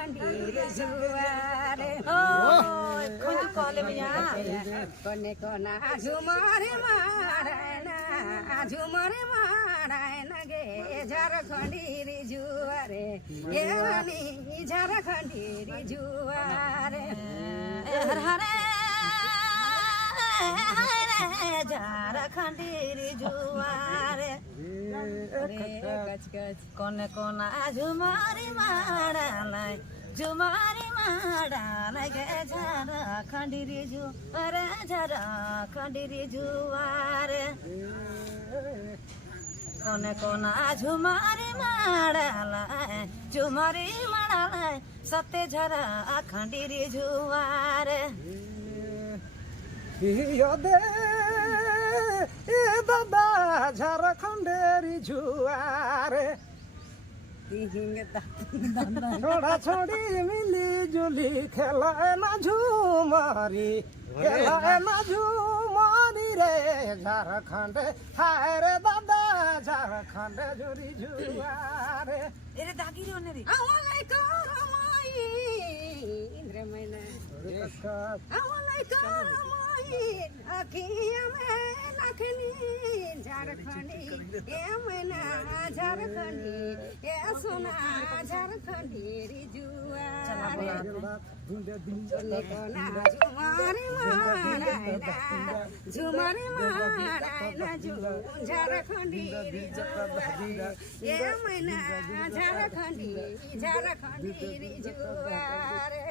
झारखंडी जुआरे कुछ कॉले में कोने कोना झुमरे मारायण गे झारखंडी जुआरे ए रानी झारखंडी जुआरे हर हरे झारखंडी जुआरे कच कच कोने कोना झुमारी माडालाई गे झारखंडी जुआरे झारखंडी जुआरे कोने कोना झुमारी माडालाई सत्य झारखंडी जुआरे दे दादा झारखंडेरी जुआरे छोड़ा छोड़ी मिली जुली खेलाए ना झूमारी रे झारखंड हाय रे दादा झारखंड जुरी जुआरे एरे दागी रे ओने रे आवलाई करमाई इंद्र मैना आवलाई करमाई अखिया में नखनी झारखंडी ए मैना झारखंडी ए सोना झारखंडी रे जुआरे कोने कोना झुमरे मारायण झारखंडी रे जुआरे ए मैना झारखंडी रे जुआरे